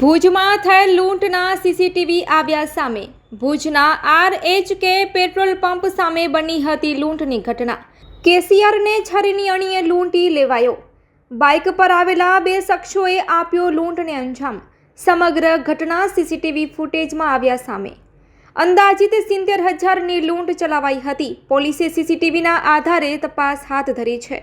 ભુજમાં થયેલ લૂંટના સીસીટીવી આવ્યા સામે। ભુજના RHK પેટ્રોલ પંપ સામે બની હતી લૂંટની ઘટના। કેશિયરને છરીની અણીએ લૂંટી લેવાયો। બાઇક પર આવેલા બે શખ્સોએ આપ્યો લૂંટને અંજામ। સમગ્ર ઘટના સીસીટીવી ફૂટેજમાં આવ્યા સામે। અંદાજિત 70,000ની લૂંટ ચલાવાઈ હતી। પોલીસે સીસીટીવીના આધારે તપાસ હાથ ધરી છે।